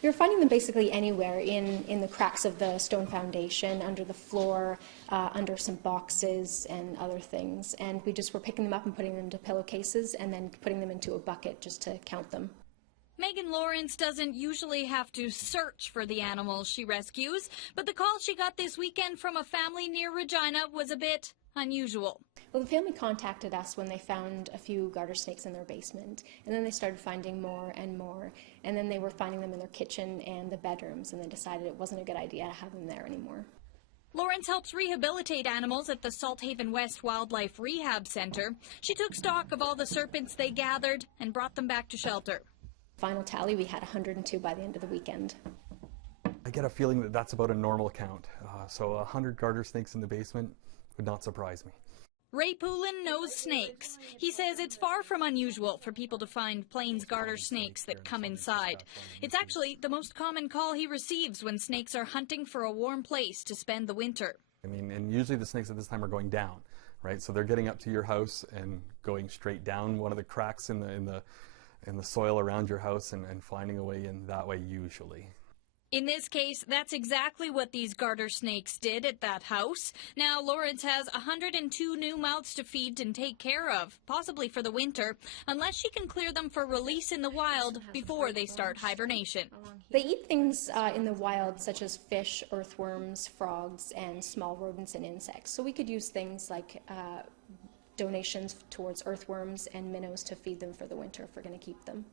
We were finding them basically anywhere in the cracks of the stone foundation, under the floor, under some boxes and other things. And we just were picking them up and putting them into pillowcases and then putting them into a bucket just to count them. Megan Lawrence doesn't usually have to search for the animals she rescues, but the call she got this weekend from a family near Regina was a bit unusual. Well, the family contacted us when they found a few garter snakes in their basement, and then they started finding more and more, and then they were finding them in their kitchen and the bedrooms, and they decided it wasn't a good idea to have them there anymore. Lawrence helps rehabilitate animals at the Salthaven West Wildlife Rehab Centre. She took stock of all the serpents they gathered and brought them back to shelter. Final tally, we had 102 by the end of the weekend. I get a feeling that that's about a normal count. So 100 garter snakes in the basement would not surprise me. Ray Poulin knows snakes. He says it's far from unusual for people to find plains garter snakes that come inside. It's actually the most common call he receives when snakes are hunting for a warm place to spend the winter. I mean, and usually the snakes at this time are going down, right? So they're getting up to your house and going straight down one of the cracks in the soil around your house and finding a way in that way usually. In this case, that's exactly what these garter snakes did at that house. Now, Lawrence has 102 new mouths to feed and take care of, possibly for the winter, unless she can clear them for release in the wild before they start hibernation. They eat things in the wild, such as fish, earthworms, frogs, and small rodents and insects. So we could use things like donations towards earthworms and minnows to feed them for the winter if we're going to keep them.